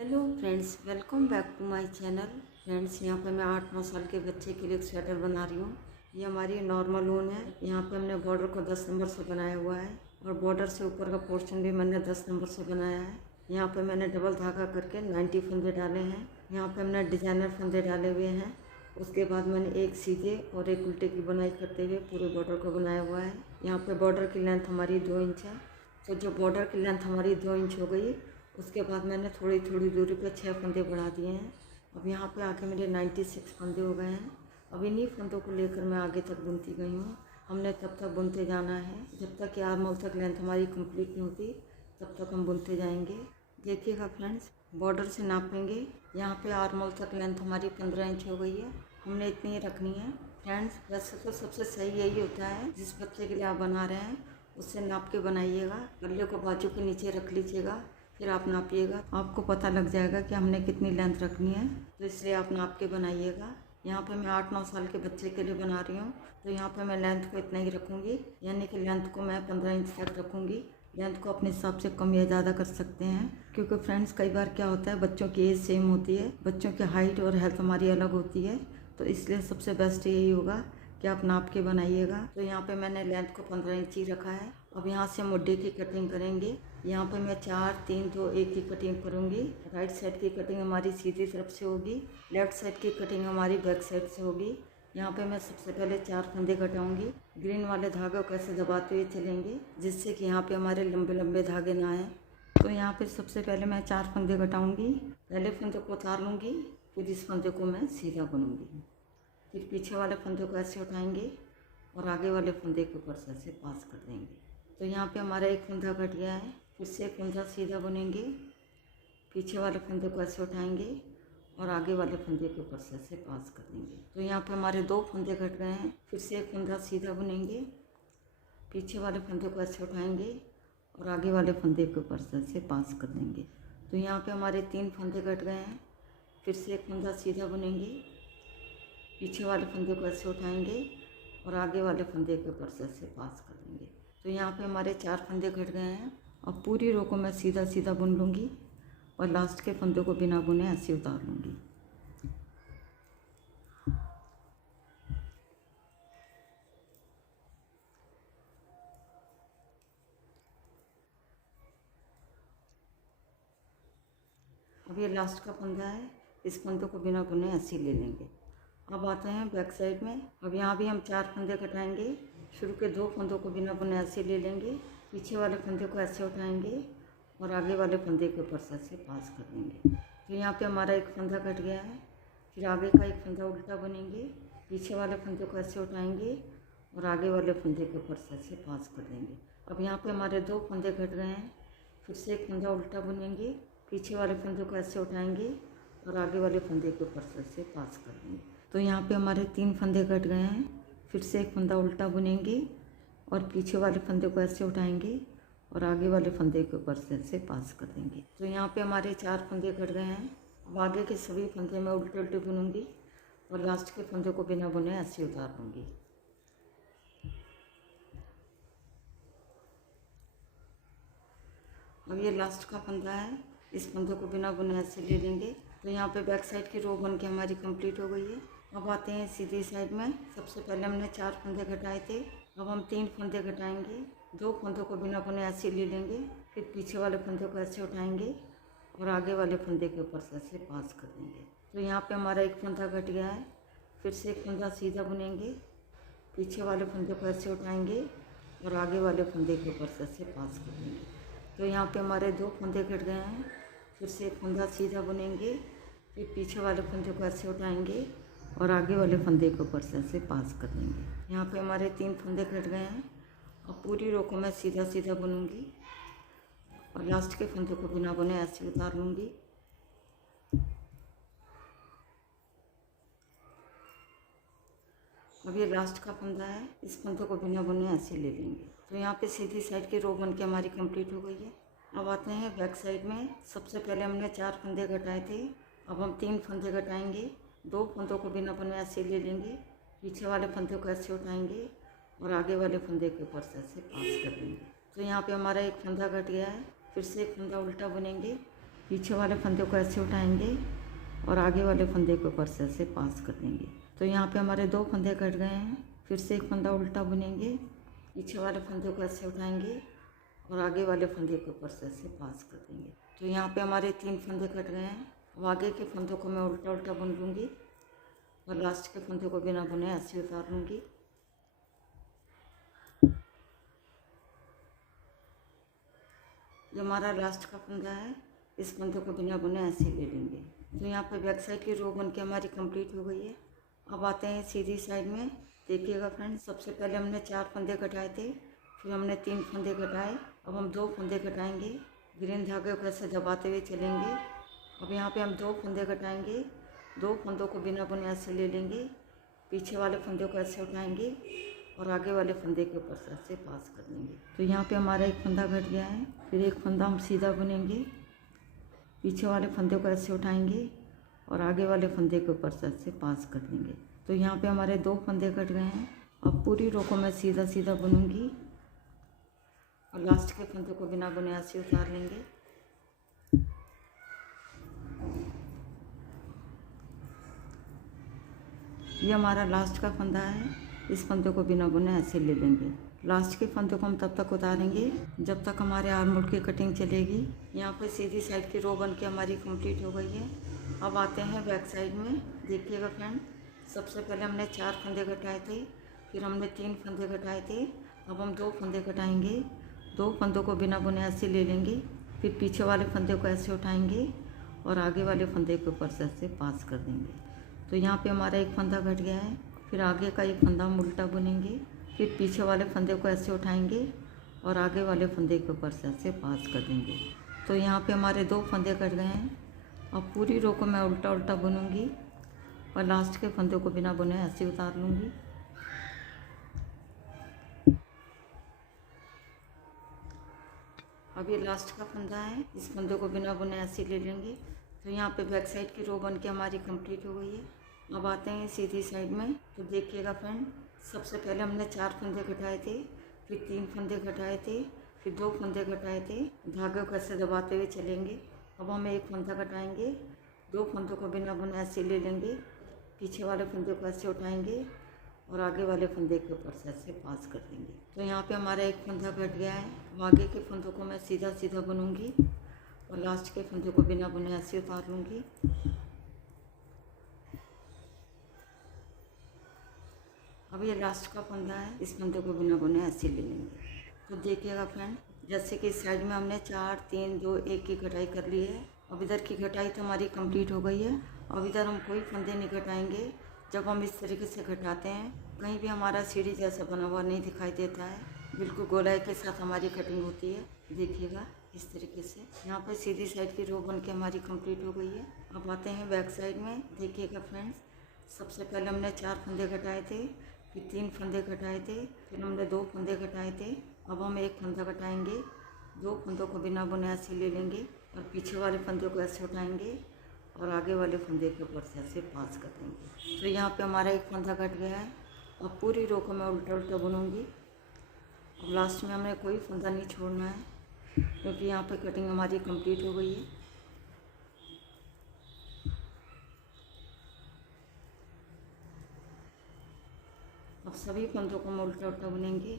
Hello friends, welcome back to my channel. Friends, यहाँ पे मैं 8-9 साल के बच्चे के लिए एक स्वेटर बना रही हूँ। ये हमारी नॉर्मल ऊन है। यहाँ पे हमने बॉर्डर को 10 नंबर से बनाया हुआ है और बॉर्डर से ऊपर का पोर्शन भी मैंने 10 नंबर से बनाया है। यहाँ पे मैंने डबल धागा करके 90 फंदे डाले हैं। यहाँ पे हमने डिजाइनर फंदे डाले हुए हैं। उसके बाद मैंने एक सीधे और एक उल्टे की बुनाई करते हुए पूरे बॉर्डर को बनाया हुआ है। यहाँ पे बॉर्डर की लेंथ हमारी 2 इंच है। तो जो बॉर्डर की लेंथ हमारी 2 इंच हो गई, उसके बाद मैंने थोड़ी थोड़ी दूरी पे 6 फंदे बढ़ा दिए हैं। अब यहाँ पे आके मेरे 96 फंदे हो गए हैं। अब इन्हीं फंदों को लेकर मैं आगे तक बुनती गई हूँ। हमने तब तक बुनते जाना है जब तक कि आर्म होल तक लेंथ हमारी कंप्लीट नहीं होती, तब तक हम बुनते जाएंगे। देखिएगा फ्रेंड्स, बॉर्डर से नापेंगे। यहाँ पे आर्म होल तक लेंथ हमारी 15 इंच हो गई है। हमने इतनी ही रखनी है। फ्रेंड्स, वैसे तो सबसे सही यही होता है, जिस बच्चे के लिए आप बना रहे हैं उससे नाप के बनाइएगा। गले को बाजू के नीचे रख लीजिएगा, फिर आप नापिएगा। आपको पता लग जाएगा कि हमने कितनी लेंथ रखनी है, तो इसलिए आप नाप के बनाइएगा। यहाँ पे मैं 8-9 साल के बच्चे के लिए बना रही हूँ, तो यहाँ पे मैं लेंथ को इतना ही रखूँगी, यानी कि लेंथ को मैं 15 इंच तक रखूँगी। लेंथ को अपने हिसाब से कम या ज़्यादा कर सकते हैं, क्योंकि फ्रेंड्स कई बार क्या होता है, बच्चों की एज सेम होती है, बच्चों की हाइट और हेल्थ हमारी अलग होती है, तो इसलिए सबसे बेस्ट यही होगा कि आप नाप के बनाइएगा। तो यहाँ पे मैंने लेंथ को 15 इंच ही रखा है। अब यहाँ से मुड्ढे की कटिंग करेंगे। यहाँ पे मैं 4, 3, 2, 1 की कटिंग करूँगी। राइट साइड की कटिंग हमारी सीधी तरफ से होगी, लेफ्ट साइड की कटिंग हमारी बैक साइड से होगी। यहाँ पे मैं सबसे पहले 4 फंदे घटाऊँगी। ग्रीन वाले धागे को ऐसे दबाते हुए चलेंगे, जिससे कि यहाँ पे हमारे लंबे लंबे धागे ना आए। तो यहाँ पे सबसे पहले मैं 4 फंदे घटाऊँगी। पहले फंदे को उतार लूँगी, फिर इस फंदे को मैं सीधा बुनूँगी। फिर पीछे वाले फंदे को ऐसे उठाएंगे और आगे वाले फंदे के ऊपर से ऐसे पास कर देंगे। तो यहाँ पे हमारा एक फंदा कट गया है। फिर से एक फंदा सीधा बुनेंगे, पीछे वाले फंदे को ऐसे उठाएंगे और आगे वाले फंदे के ऊपर से ऐसे पास कर देंगे। तो यहाँ पे हमारे 2 फंदे कट गए हैं। फिर से एक फंदा सीधा बुनेंगे, पीछे वाले फंदे को ऐसे उठाएंगे और आगे वाले फंदे के ऊपर से ऐसे पास कर देंगे। तो यहाँ पे हमारे 3 फंदे कट गए हैं। फिर से एक फंदा सीधा बुनेंगे, पीछे वाले फंदे को ऐसे उठाएंगे और आगे वाले फंदे के ऊपर से ऐसे पास कर देंगे। तो यहाँ पे हमारे 4 फंदे कट गए हैं। अब पूरी रो को मैं सीधा सीधा बुन लूँगी और लास्ट के फंदे को बिना बुने ऐसे उतार लूँगी। अब ये लास्ट का फंदा है, इस फंदे को बिना बुने ऐसे ले लेंगे। अब आते हैं बैक साइड में। अब यहाँ भी हम 4 फंदे कटाएंगे। शुरू के 2 फंदों को बिना बुने ऐसे ले लेंगे, पीछे वाले फंदे को ऐसे उठाएंगे और आगे वाले फंदे के ऊपर से ऐसे पास कर देंगे। तो यहाँ पे हमारा एक फंदा कट गया है। फिर आगे का एक फंदा उल्टा बुनेंगे, पीछे वाले फंदे को ऐसे उठाएंगे और आगे वाले फंदे के ऊपर से ऐसे पास कर देंगे। अब यहाँ पे हमारे 2 फंदे कट गए हैं। फिर से एक फंदा उल्टा बुनेंगे, पीछे वाले फंदे को ऐसे उठाएंगे और आगे वाले फंदे के ऊपर से ऐसे पास कर देंगे। तो यहाँ पे हमारे 3 फंदे कट गए हैं। फिर से एक फंदा उल्टा बुनेंगे और पीछे वाले फंदे को ऐसे उठाएंगे और आगे वाले फंदे के ऊपर से ऐसे पास कर देंगे। तो यहाँ पे हमारे 4 फंदे कट गए हैं। अब आगे के सभी फंदे मैं उल्टे उल्टे बुनूंगी और लास्ट के फंदे को बिना बुने ऐसे उतार लूँगी। अब ये लास्ट का फंदा है, इस फंदे को बिना बुने ऐसे ले लेंगे। तो यहाँ पे बैक साइड की रो बन के हमारी कंप्लीट हो गई है। अब आते हैं सीधी साइड में। सबसे पहले हमने 4 फंदे घटाए थे, अब हम 3 फंदे घटाएंगे। 2 फंदों को बिना बुने ऐसे ले लेंगे, फिर पीछे वाले फंदे को ऐसे उठाएंगे और आगे वाले फंदे के ऊपर से ऐसे पास कर देंगे। तो यहाँ पे हमारा एक फंदा घट गया है। फिर से एक फंदा सीधा बुनेंगे, पीछे वाले फंदे को ऐसे उठाएंगे और आगे वाले फंदे के ऊपर से ऐसे पास कर देंगे। तो यहाँ पे हमारे 2 फंदे कट गए हैं। फिर से एक फंदा सीधा बुनेंगे, फिर पीछे वाले फंदे को ऐसे उठाएंगे और आगे वाले फंदे के ऊपर से ऐसे पास कर देंगे। यहाँ पे हमारे 3 फंदे कट गए हैं। अब पूरी रो को मैं सीधा सीधा बुनूंगी और लास्ट के फंदे को बिना बुने ऐसे उतार लूँगी। अब ये लास्ट का फंदा है, इस फंदे को बिना बुने ऐसे ले लेंगे। तो यहाँ पे सीधी साइड की रो बन के हमारी कंप्लीट हो गई है। अब आते हैं बैक साइड में। सबसे पहले हमने 4 फंदे घटाए थे, अब हम 3 फंदे घटाएंगे। 2 फंदों को बिना बुने ऐसे ले लेंगे, पीछे वाले फंदे को ऐसे उठाएंगे और आगे वाले फंदे के ऊपर से ऐसे पास कर देंगे। तो यहाँ पे हमारा एक फंदा घट गया है। फिर से एक फंदा उल्टा बुनेंगे, पीछे वाले फंदे को ऐसे उठाएंगे और आगे वाले फंदे के ऊपर से ऐसे पास कर देंगे। तो यहाँ पे हमारे 2 फंदे कट गए हैं। फिर से एक फंदा उल्टा बुनेंगे, पीछे वाले फंदे को ऐसे उठाएंगे और आगे वाले फंदे के ऊपर से ऐसे पास कर देंगे। तो यहाँ पे हमारे 3 फंदे कट गए हैं। अब आगे के फंदों को मैं उल्टा उल्टा बुन लूँगी और लास्ट के फंदे को बिना बुने ऐसे उतार लूँगी। जो हमारा लास्ट का फंदा है, इस फंदे को बिना बुने ऐसे ले लेंगे। तो यहाँ पे बैक साइड की रो बन के हमारी कंप्लीट हो गई है। अब आते हैं सीधी साइड में। देखिएगा फ्रेंड्स, सबसे पहले हमने 4 फंदे कटाए थे, फिर हमने 3 फंदे कटाए। अब हम 2 फंदे कटाएंगे। ग्रीन धागे को ऐसे दबाते हुए चलेंगे। अब यहाँ पे हम 2 फंदे कटाएंगे। 2 फंदों को बिना बुने ऐसे ले लेंगे, पीछे वाले फंदे को ऐसे उठाएंगे और आगे वाले फंदे के ऊपर से ऐसे पास कर देंगे। तो यहाँ पे हमारा एक फंदा कट गया है। फिर एक फंदा हम सीधा बुनेंगे, पीछे वाले फंदे को ऐसे उठाएंगे और आगे वाले फंदे के ऊपर से ऐसे पास कर देंगे। तो यहाँ पे हमारे 2 फंदे कट गए हैं। अब पूरी रो को मैं सीधा सीधा बुनूंगी और लास्ट के फंदे को बिना बुने ऐसे उतार लेंगे। ये हमारा लास्ट का फंदा है, इस फंदे को बिना बुने ऐसे ले लेंगे। लास्ट के फंदे को हम तब तक उतारेंगे जब तक हमारे आर्म होल की कटिंग चलेगी। यहाँ पे सीधी साइड की रो बन के हमारी कंप्लीट हो गई है। अब आते हैं बैक साइड में। देखिएगा फ्रेंड, सबसे पहले हमने 4 फंदे कटाए थे, फिर हमने 3 फंदे कटाए थे। अब हम 2 फंदे कटाएंगे। 2 फंदों को बिना बुने ऐसे ले लेंगे, फिर पीछे वाले फंदे को ऐसे उठाएंगे और आगे वाले फंदे के ऊपर से ऐसे पास कर देंगे। तो यहाँ पे हमारा एक फंदा कट गया है। फिर आगे का एक फंदा हम उल्टा बुनेंगे, फिर पीछे वाले फंदे को ऐसे उठाएंगे और आगे वाले फंदे के ऊपर से ऐसे पास कर देंगे। तो यहाँ पे हमारे 2 फंदे कट गए हैं। अब पूरी रो को मैं उल्टा उल्टा बुनूंगी और लास्ट के फंदे को बिना बुने ऐसे उतार लूँगी। अब ये लास्ट का फंदा है, इस फंदे को बिना बुने ऐसे ले लेंगे। तो यहाँ पे बैक साइड की रो बन के हमारी कंप्लीट हो गई है। अब आते हैं सीधी साइड में। तो देखिएगा फ्रेंड, सबसे पहले हमने 4 फंदे कटाए थे, फिर 3 फंदे कटाए थे, फिर 2 फंदे कटाए थे। धागे को ऐसे दबाते हुए चलेंगे। अब हम एक फंदा कटाएंगे, 2 फंदों को बिना बुने ऐसे ले लेंगे, पीछे वाले फंदे को ऐसे उठाएंगे और आगे वाले फंदे के ऊपर से ऐसे पास कर देंगे। तो यहाँ पे हमारा एक फंदा कट गया है। अब आगे के फंदों को मैं सीधा सीधा बुनूंगी और लास्ट के फंदे को बिना बुने ऐसे उतार लूँगी। अब ये लास्ट का फंदा है, इस फंदे को बिना बुने ऐसे ले लेंगे। तो देखिएगा फ्रेंड, जैसे कि इस साइड में हमने 4, 3, 2, 1 की कटाई कर ली है। अब इधर की कटाई तो हमारी कंप्लीट हो गई है। अब इधर हम कोई फंदे नहीं कटाएंगे। जब हम इस तरीके से कटाते हैं, कहीं भी हमारा सीढ़ी जैसा बना हुआ नहीं दिखाई देता है, बिल्कुल गोलाई के साथ हमारी कटिंग होती है। देखिएगा इस तरीके से। यहाँ पर सीधी साइड की रो बन के हमारी कंप्लीट हो गई है। अब आते हैं बैक साइड में। देखिएगा फ्रेंड्स, सबसे पहले हमने 4 फंदे कटाए थे, फिर 3 फंदे कटाए थे, फिर हमने 2 फंदे कटाए थे। अब हम एक फंदा कटाएंगे, 2 फंदों को बिना बुने ऐसे ले लेंगे और पीछे वाले फंदे को ऐसे उठाएंगे और आगे वाले फंदे के ऊपर से ऐसे पास कर देंगे। तो यहाँ पे हमारा एक फंदा कट गया है। अब पूरी रो को मैं उल्टा उल्टा बुनूंगी। अब लास्ट में हमें कोई फंदा नहीं छोड़ना है, क्योंकि यहाँ पे कटिंग हमारी कंप्लीट हो गई है। अब सभी फंदों को हम उल्टा उल्टा बुनेंगे।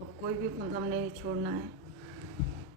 अब कोई भी फंदा हमने नहीं छोड़ना है।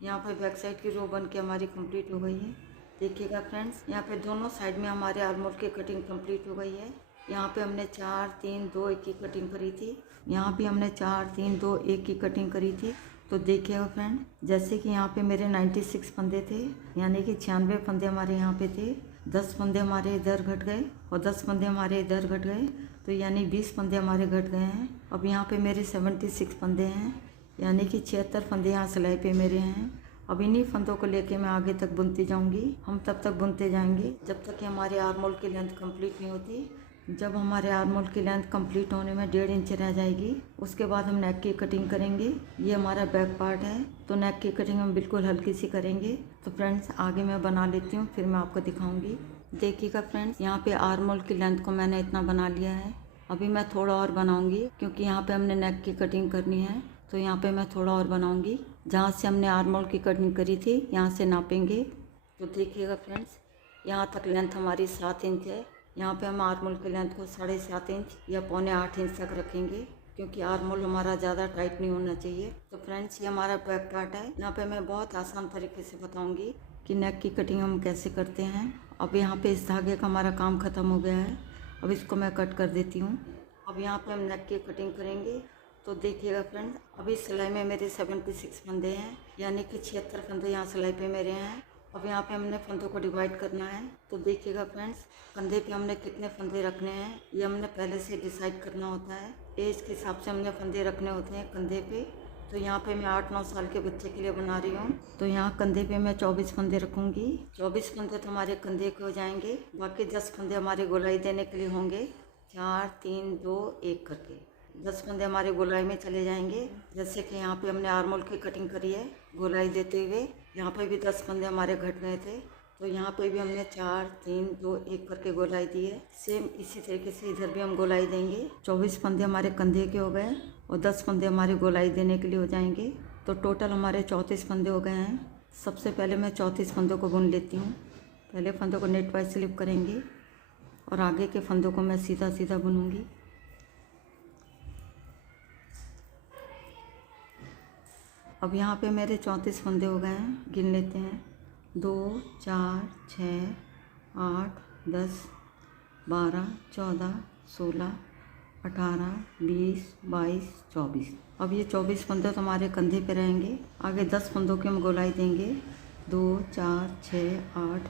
यहाँ पे बैक साइड की रो बन के हमारी कंप्लीट हो गई है। देखिएगा फ्रेंड्स, यहाँ पे दोनों साइड में हमारे आर्म होल की कटिंग कंप्लीट हो गई है। यहाँ पे हमने 4, 3, 2, 1 की कटिंग करी थी। यहाँ भी हमने 4, 3, 2, 1 की कटिंग करी थी। तो देखिएगा फ्रेंड, जैसे कि यहाँ पे मेरे 96 फंदे थे, यानी कि 96 फंदे हमारे यहाँ पे थे। 10 फंदे हमारे इधर घट गए और 10 फंदे हमारे इधर घट गए, तो यानी 20 फंदे हमारे घट गए हैं। अब यहाँ पे मेरे 76 फंदे हैं, यानी कि 76 फंदे यहाँ सिलाई पे मेरे हैं। अब इन्हीं फंदों को लेके मैं आगे तक बुनती जाऊंगी। हम तब तक बुनते जाएंगे जब तक कि हमारे आर्म होल की लेंथ कंप्लीट नहीं होती। जब हमारे आर्म होल की लेंथ कंप्लीट होने में 1.5 इंच रह जाएगी, उसके बाद हम नेक की कटिंग करेंगे। ये हमारा बैक पार्ट है, तो नेक की कटिंग हम बिल्कुल हल्की सी करेंगे। तो फ्रेंड्स, आगे मैं बना लेती हूँ, फिर मैं आपको दिखाऊंगी। देखिएगा फ्रेंड्स, यहाँ पे आर्म होल की लेंथ को मैंने इतना बना लिया है। अभी मैं थोड़ा और बनाऊंगी, क्योंकि यहाँ पे हमने नेक की कटिंग करनी है। तो यहाँ पे मैं थोड़ा और बनाऊंगी। जहाँ से हमने आर्म होल की कटिंग करी थी, यहाँ से नापेंगे। तो देखिएगा फ्रेंड्स, यहाँ तक लेंथ हमारी 7 इंच है। यहाँ पे हम आर्मोल की लेंथ को 7.5 इंच या 7.25 इंच तक रखेंगे, क्योंकि आर्मोल हमारा ज़्यादा टाइट नहीं होना चाहिए। तो फ्रेंड्स, ये हमारा बैक पार्ट है। यहाँ पे मैं बहुत आसान तरीके से बताऊंगी कि नेक की कटिंग हम कैसे करते हैं। अब यहाँ पे इस धागे का हमारा काम ख़त्म हो गया है। अब इसको मैं कट कर देती हूँ। अब यहाँ पे हम नेक की कटिंग करेंगे। तो देखिएगा फ्रेंड्स, अभी सिलाई में मेरे 76 फंदे हैं, यानी कि 76 फंदे यहाँ सिलाई पे मेरे हैं। अब यहाँ पे हमने फंदों को डिवाइड करना है। तो देखिएगा फ्रेंड्स, कंधे पे हमने कितने फंदे रखने हैं ये हमने पहले से डिसाइड करना होता है। एज के हिसाब से हमने फंदे रखने होते हैं कंधे पे। तो यहाँ पे मैं 8-9 साल के बच्चे के लिए बना रही हूँ। तो यहाँ कंधे पे मैं 24 फंदे रखूँगी। 24 फंदे तो हमारे कंधे के हो जाएंगे। बाकी 10 फंदे हमारे गोलाई देने के लिए होंगे, 4 3 2 1 करके 10 फंदे हमारे गोलाई में चले जाएंगे। जैसे कि यहाँ पे हमने आर्मोल की कटिंग करी है गोलाई देते हुए, यहाँ पे भी 10 फंदे हमारे घट गए थे। तो यहाँ पे भी हमने 4 3 2 1 करके गोलाई दी है। सेम इसी तरीके से इधर भी हम गोलाई देंगे। 24 फंदे हमारे कंधे के हो गए और 10 फंदे हमारे गोलाई देने के लिए हो जाएंगे। तो टोटल हमारे 34 फंदे हो गए हैं। सबसे पहले मैं 34 फंदों को बुन लेती हूँ। पहले फंदों को नेट वाइज स्लिप करेंगे और आगे के फंदों को मैं सीधा सीधा बुनूंगी। अब यहाँ पे मेरे 34 फंदे हो गए हैं, गिन लेते हैं। 2 4 6 8 10 12 14 16 18 20 22 24। अब ये 24 फंदे तो हमारे कंधे पे रहेंगे। आगे 10 फंदों की हम गोलाई देंगे। 2 4 6 8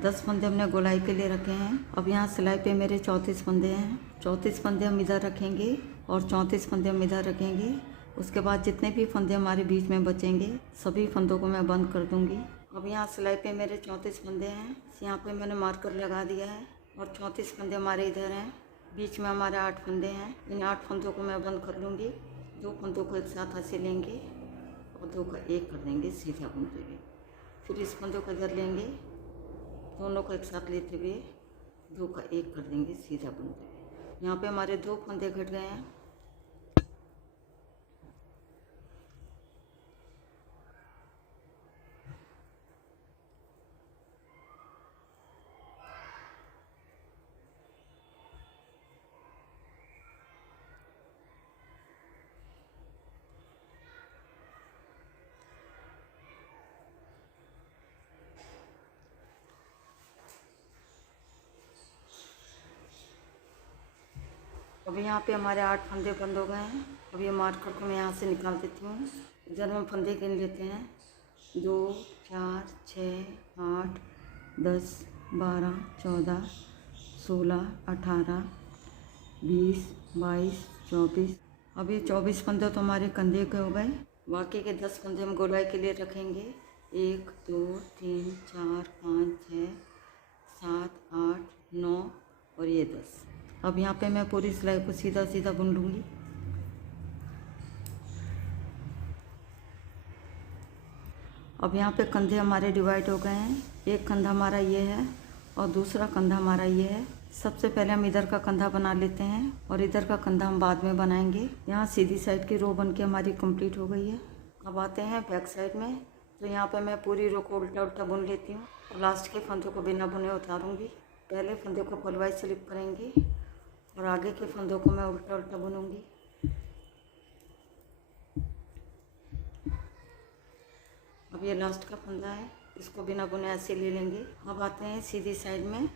10 फंदे हमने गोलाई के लिए रखे हैं। अब यहाँ सिलाई पे मेरे 34 फंदे हैं। 34 फंदे हम इधर रखेंगे और 34 फंदे हम इधर रखेंगे। उसके बाद जितने भी फंदे हमारे बीच में बचेंगे सभी फंदों को मैं बंद कर दूंगी। अब यहाँ सिलाई पे मेरे 34 फंदे हैं। यहाँ पे मैंने मार्कर लगा दिया है और 34 फंदे हमारे इधर हैं। बीच में हमारे 8 फंदे हैं। इन 8 फंदों को मैं बंद कर लूँगी। 2 फंदों को एक साथ ऐसे लेंगे और 2 का 1 कर देंगे सीधा बुनते हुए। फिर इस फंदों को इधर लेंगे, दोनों को एक साथ लेते हुए 2 का 1 कर देंगे सीधा बुनते हुए। यहाँ पे हमारे 2 फंदे घट गए हैं। अभी यहाँ पे हमारे 8 फंदे बंद हो गए हैं। अब ये मार्कर को मैं यहाँ से निकाल देती हूँ। इधर हम फंदे गिन लेते हैं। 2 4 6 8 10 12 14 16 18 20 22 24। अब ये 24 फंदे तो हमारे कंधे के हो गए। बाकी के 10 फंदे हम गोलाई के लिए रखेंगे। 1 2 3 4 5 6 7 8 9 और ये 10। अब यहाँ पे मैं पूरी सिलाई को सीधा सीधा बुन लूँगी। अब यहाँ पे कंधे हमारे डिवाइड हो गए हैं। एक कंधा हमारा ये है और दूसरा कंधा हमारा ये है। सबसे पहले हम इधर का कंधा बना लेते हैं और इधर का कंधा हम बाद में बनाएंगे। यहाँ सीधी साइड की रो बन के हमारी कंप्लीट हो गई है। अब आते हैं बैक साइड में। तो यहाँ पे मैं पूरी रो को उल्टा उल्टा बुन लेती हूँ और लास्ट के फंदों को बिना बुने उतारूँगी। पहले फंदे को फलवाई स्लिप करेंगे और आगे के फंदों को मैं उल्टा उल्टा बुनूंगी। अब ये लास्ट का फंदा है, इसको बिना बुने ऐसे ले लेंगे। अब आते हैं सीधी साइड में।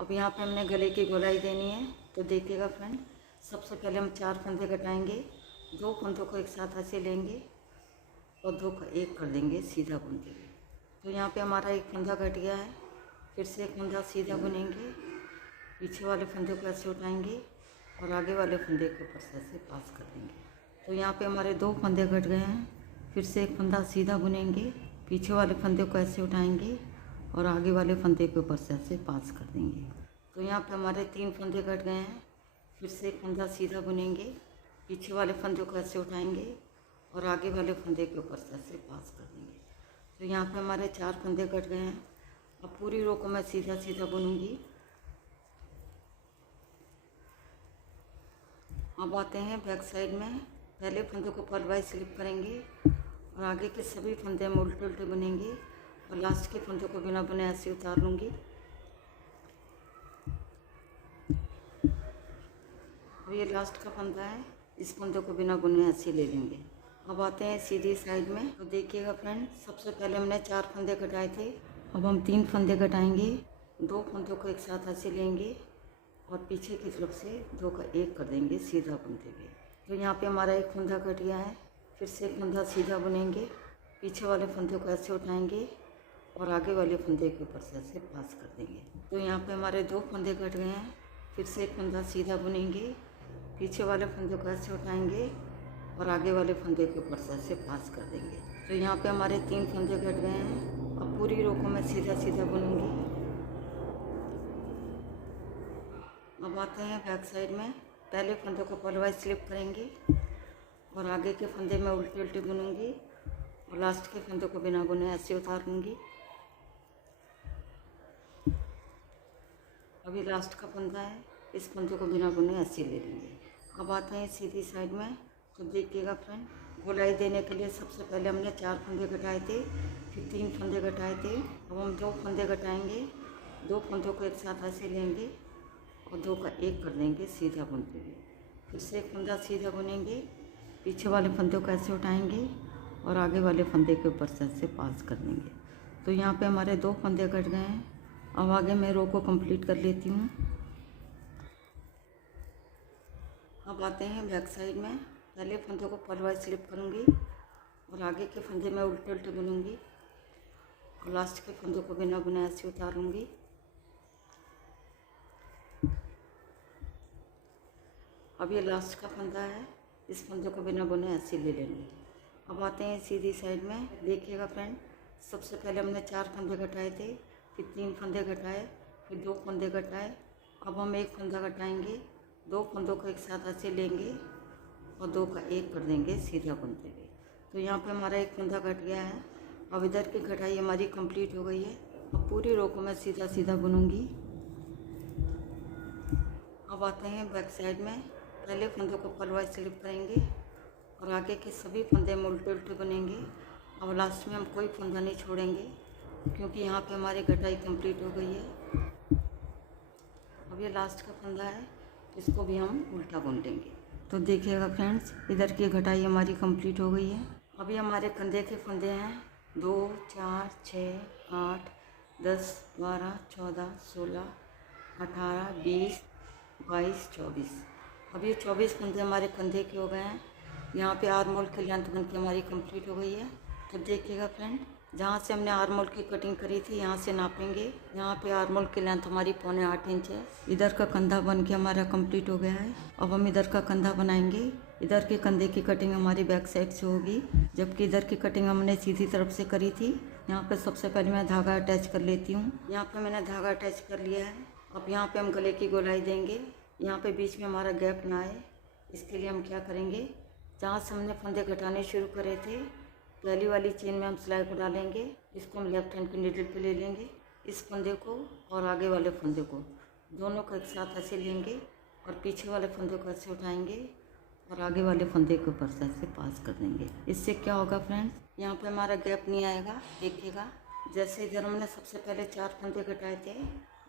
अब यहाँ पे हमने गले की गोलाई देनी है। तो देखिएगा फ्रेंड, सबसे पहले हम 4 फंदे कटाएंगे। 2 फंदों को एक साथ ऐसे लेंगे और 2 का 1 कर देंगे सीधा बुनते हुए। तो यहाँ पे हमारा एक फंदा कट गया है। फिर से एक फंदा सीधा बुनेंगे, पीछे वाले फंदे को ऐसे उठाएंगे और आगे वाले फंदे के ऊपर से ऐसे पास कर देंगे। तो यहाँ पे हमारे 2 फंदे कट गए हैं। फिर से एक फंदा सीधा बुनेंगे, पीछे वाले फंदे को ऐसे उठाएंगे और आगे वाले फंदे के ऊपर से ऐसे पास कर देंगे। तो यहाँ पे हमारे 3 फंदे कट गए हैं। फिर से एक फंदा सीधा बुनेंगे, पीछे वाले फंदे को ऐसे उठाएंगे और आगे वाले फंदे के ऊपर से ऐसे पास कर देंगे। तो यहाँ पे हमारे 4 फंदे कट गए हैं। अब पूरी रो को मैं सीधा सीधा बुनूंगी। अब आते हैं बैक साइड में। पहले फंदे को फलवाई स्लिप करेंगे और आगे के सभी फंदे हम उल्टे उल्टे बुनेंगे और लास्ट के फंदे को बिना बुने ऐसे उतार लूँगी। अब ये लास्ट का फंदा है, इस फंदे को बिना बुने ऐसे ले लेंगे। अब आते हैं सीधी साइड में। तो देखिएगा फ्रेंड, सबसे पहले हमने 4 फंदे कटाए थे, अब हम 3 फंदे कटाएंगे। 2 फंदों को एक साथ ऐसे लेंगे और पीछे की तरफ से 2 का 1 कर देंगे सीधा बुनते हुए। तो यहाँ पे हमारा एक फंदा कट गया है, फिर से एक फंदा सीधा बुनेंगे, पीछे वाले फंदे को ऐसे उठाएंगे और आगे वाले फंदे के ऊपर से ऐसे पास कर देंगे। तो यहाँ पे हमारे 2 फंदे कट गए हैं, फिर से एक फंदा सीधा बुनेंगे, पीछे वाले फंदे को ऐसे उठाएंगे और आगे वाले फंदे के ऊपर से ऐसे पास कर देंगे। तो यहाँ पे हमारे 3 फंदे कट गए हैं। अब पूरी रो को मैं सीधा सीधा बुनूंगी। अब आते हैं बैक साइड में। पहले फंदे को पलवाइज स्लिप करेंगे और आगे के फंदे में उल्टे उल्टे बुनूंगी और लास्ट के फंदे को बिना बुने ऐसे उतार लूँगी। अभी लास्ट का फंदा है, इस फंदे को बिना बुने ऐसे ले लेंगे। अब आते हैं सीधी साइड में। तो देखिएगा फ्रेंड, गोलाई देने के लिए सबसे पहले हमने 4 फंदे कटाए थे, फिर 3 फंदे कटाए थे। अब हम 2 फंदे कटाएंगे, 2 फंदों को एक साथ ऐसे लेंगे और 2 का 1 कर देंगे सीधा बुनते हुए। फिर से एक फंदा सीधा बुनेंगे, पीछे वाले फंदे को ऐसे उठाएंगे और आगे वाले फंदे के ऊपर से ऐसे पास कर देंगे। तो यहाँ पे हमारे 2 फंदे कट गए हैं। अब आगे मैं रो को कंप्लीट कर लेती हूँ। अब आते हैं बैक साइड में। पहले फंदे को पलवाइज स्लिप करूँगी और आगे के फंदे में उल्टे उल्टे बुनूंगी और लास्ट के फंदे को बिना बुने ऐसे उतारूँगी। अब ये लास्ट का फंदा है, इस फंदे को बिना बुने ऐसे ले लेंगे। अब आते हैं सीधी साइड में। देखिएगा फ्रेंड, सबसे पहले हमने 4 फंदे कटाए थे, फिर 3 फंदे कटाए, फिर 2 फंदे कटाए। अब हम एक फंदा कटाएंगे, 2 फंदों को एक साथ ऐसे लेंगे और 2 का 1 कर देंगे सीधा बुनते हुए। तो यहाँ पे हमारा एक फंदा कट गया है। अब इधर की कटाई हमारी कंप्लीट हो गई है। अब पूरी रो को मैं सीधा सीधा बुनूंगी। अब आते हैं बैक साइड में। पहले फंदे को पलवाइज स्लिप करेंगे और आगे के सभी फंदे में उल्टे उल्टे बुनेंगे। अब लास्ट में हम कोई फंदा नहीं छोड़ेंगे क्योंकि यहाँ पे हमारी कटाई कंप्लीट हो गई है। अब ये लास्ट का फंदा है, इसको भी हम उल्टा बुन लेंगे। तो देखिएगा फ्रेंड्स, इधर की घटाई हमारी कंप्लीट हो गई है। अभी हमारे कंधे के फंदे हैं 2, 4, 6, 8, 10, 12, 14, 16, 18, 20, 22, 24। अब ये 24 फंदे हमारे कंधे के हो गए हैं। यहाँ पे आर्म होल की लेंथ बन के हमारी कंप्लीट हो गई है। तो देखिएगा फ्रेंड, जहाँ से हमने आर्म होल की कटिंग करी थी यहाँ से नापेंगे। यहाँ पे आर्म होल की लेंथ हमारी 3.25 इंच है। इधर का कंधा बन के हमारा कंप्लीट हो गया है। अब हम इधर का कंधा बनाएंगे। इधर के कंधे की कटिंग हमारी बैक साइड से होगी, जबकि इधर की कटिंग हमने सीधी तरफ से करी थी। यहाँ पे सबसे पहले मैं धागा अटैच कर लेती हूँ। यहाँ पे मैंने धागा अटैच कर लिया है। अब यहाँ पे हम गले की गोलाई देंगे। यहाँ पे बीच में हमारा गैप ना आए, इसके लिए हम क्या करेंगे, जहाँ से हमने फंदे घटाने शुरू करे थे पहली वाली चेन में हम सिलाई को डालेंगे। इसको हम लेफ्ट हैंड की नीडल पे ले लेंगे। इस फंदे को और आगे वाले फंदे को दोनों को एक साथ ऐसे लेंगे और पीछे वाले फंदे को ऐसे उठाएंगे और आगे वाले फंदे के ऊपर से ऐसे पास कर देंगे। इससे क्या होगा फ्रेंड्स, यहाँ पे हमारा गैप नहीं आएगा। देखिएगा, जैसे इधर हमने सबसे पहले 4 फंदे घटाए थे,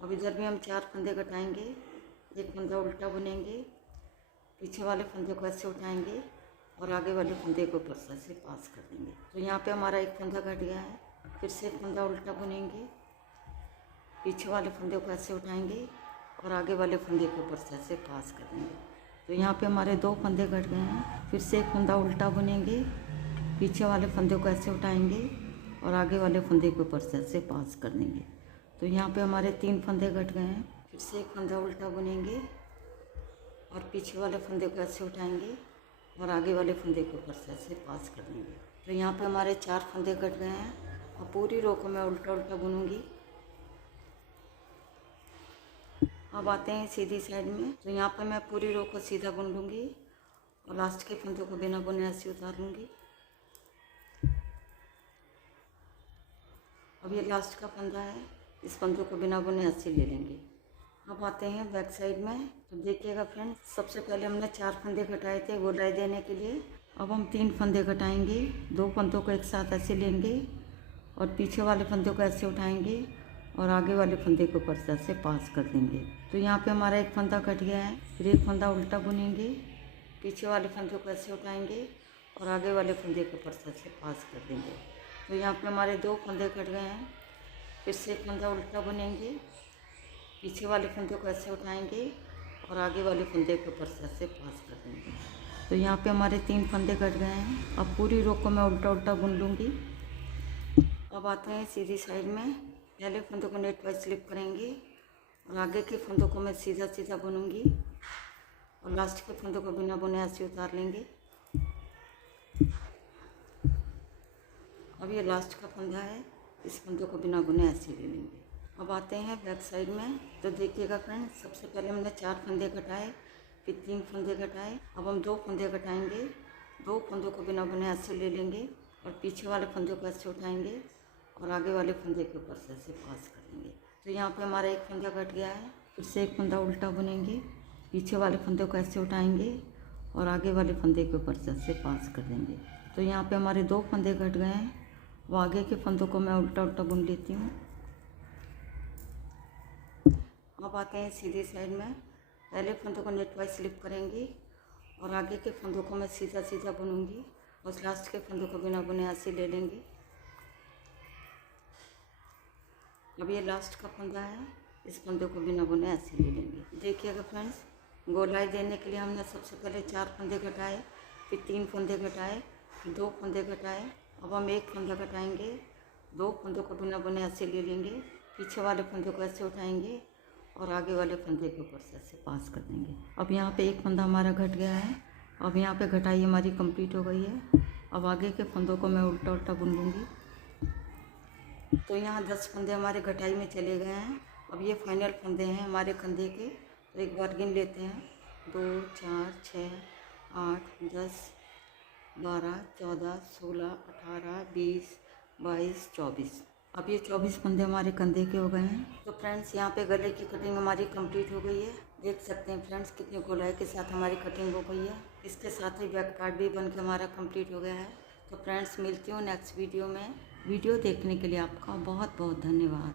अब इधर भी हम 4 फंदे घटाएंगे। एक फंदा उल्टा बुनेंगे, पीछे वाले फंदे को ऐसे उठाएंगे और आगे वाले फंदे को ऊपर से पास कर देंगे। तो यहाँ पे हमारा एक फंदा कट गया है। फिर से एक फंदा उल्टा बुनेंगे, पीछे वाले फंदे को ऐसे उठाएंगे और आगे वाले फंदे के ऊपर से पास कर देंगे। तो यहाँ पे हमारे 2 फंदे कट गए हैं। फिर से एक फंदा उल्टा बुनेंगे, पीछे वाले फंदे को ऐसे उठाएंगे और आगे वाले फंदे के ऊपर से पास कर देंगे। तो यहाँ पे हमारे 3 फंदे कट गए हैं। फिर से एक फंदा उल्टा बुनेंगे और पीछे वाले फंदे को ऐसे उठाएंगे और आगे वाले फंदे के ऊपर से ऐसे पास कर देंगे। तो यहाँ पे हमारे 4 फंदे कट गए हैं और पूरी रो को मैं उल्टा उल्टा बुनूंगी। अब आते हैं सीधी साइड में। तो यहाँ पे मैं पूरी रो को सीधा बुन लूँगी और लास्ट के फंदे को बिना बुने ऐसे उतार लूँगी। अब ये लास्ट का फंदा है, इस फंदे को बिना बुने ऐसे ले लेंगे। अब आते हैं बैक साइड में। तो देखिएगा फ्रेंड, सबसे पहले हमने 4 फंदे कटाए थे गोलाई देने के लिए। अब हम 3 फंदे कटाएंगे, 2 फंदों को एक साथ ऐसे लेंगे और पीछे वाले फंदे को ऐसे उठाएंगे और आगे वाले फंदे को ऊपर से ऐसे पास कर देंगे। तो यहाँ पे हमारा एक फंदा कट गया है। फिर एक फंदा उल्टा बुनेंगे, पीछे वाले फंदे को ऐसे उठाएंगे और आगे वाले फंदे को ऊपर से ऐसे पास कर देंगे। तो यहाँ पे हमारे 2 फंदे कट गए हैं। फिर से एक फंदा उल्टा बुनेंगे, पीछे वाले फंदे को ऐसे उठाएंगे और आगे वाले फंदे के ऊपर से ऐसे पास कर देंगे। तो यहाँ पे हमारे 3 फंदे कट गए हैं। अब पूरी रो को मैं उल्टा उल्टा बुन लूँगी। अब आते हैं सीधी साइड में। पहले फंदे को नेट वाइज स्लिप करेंगे और आगे के फंदों को मैं सीधा सीधा बुनूंगी और लास्ट के फंदों को बिना बुने ऐसे उतार लेंगे। अब ये लास्ट का फंदा है, इस फंदे को बिना बुने ऐसे ले लेंगे। अब आते हैं बैक साइड में। तो देखिएगा फ्रेंड्स, सबसे पहले हमने 4 फंदे घटाए, फिर 3 फंदे घटाए। अब हम 2 फंदे घटाएंगे, 2 फंदों को बिना बुने ऐसे ले लेंगे और पीछे वाले फंदे को ऐसे उठाएंगे और आगे वाले फंदे के ऊपर से ऐसे पास कर देंगे। तो यहाँ पे हमारा एक फंदा कट गया है। फिर से एक फंदा उल्टा बुनेंगे, पीछे वाले फंदे को ऐसे उठाएंगे और आगे वाले फंदे के ऊपर से ऐसे पास कर देंगे। तो यहाँ पे हमारे 2 फंदे कट गए हैं। वो आगे के फंदों को मैं उल्टा उल्टा बुन लेती हूँ। अब आते हैं सीधी साइड में। पहले फंदों को नेट वाइज स्लिप करेंगे और आगे के फंदों को मैं सीधा सीधा बुनूंगी और लास्ट के फंदों को बिना बुने ऐसे ले लेंगे। अब ये लास्ट का फंदा है, इस फंदे को बिना बुने ऐसे ले लेंगे। देखिएगा फ्रेंड्स, गोलाई देने के लिए हमने सबसे पहले 4 फंदे घटाए, फिर 3 फंदे घटाए, फिर 2 फंदे घटाए। अब हम एक फंदा घटाएंगे, 2 फंदों को बिना बुने ऐसे ले लेंगे, पीछे वाले फंदे को ऐसे उठाएंगे और आगे वाले फंदे के ऊपर से ऐसे पास कर देंगे। अब यहाँ पे एक फंदा हमारा घट गया है। अब यहाँ पे घटाई हमारी कंप्लीट हो गई है। अब आगे के फंदों को मैं उल्टा उल्टा बुन लूँगी। तो यहाँ 10 फंदे हमारे घटाई में चले गए हैं। अब ये फाइनल फंदे हैं हमारे कंधे के। तो एक बार गिन लेते हैं, 2 4 6 8 10 12 14 16 18 20 22 24। अब ये 24 फंदे हमारे कंधे के हो गए हैं। तो फ्रेंड्स, यहाँ पे गले की कटिंग हमारी कंप्लीट हो गई है। देख सकते हैं फ्रेंड्स, कितनी गोलाई के साथ हमारी कटिंग हो गई है। इसके साथ ही बैक पार्ट भी बन के हमारा कंप्लीट हो गया है। तो फ्रेंड्स, मिलती हूँ नेक्स्ट वीडियो में। वीडियो देखने के लिए आपका बहुत बहुत धन्यवाद।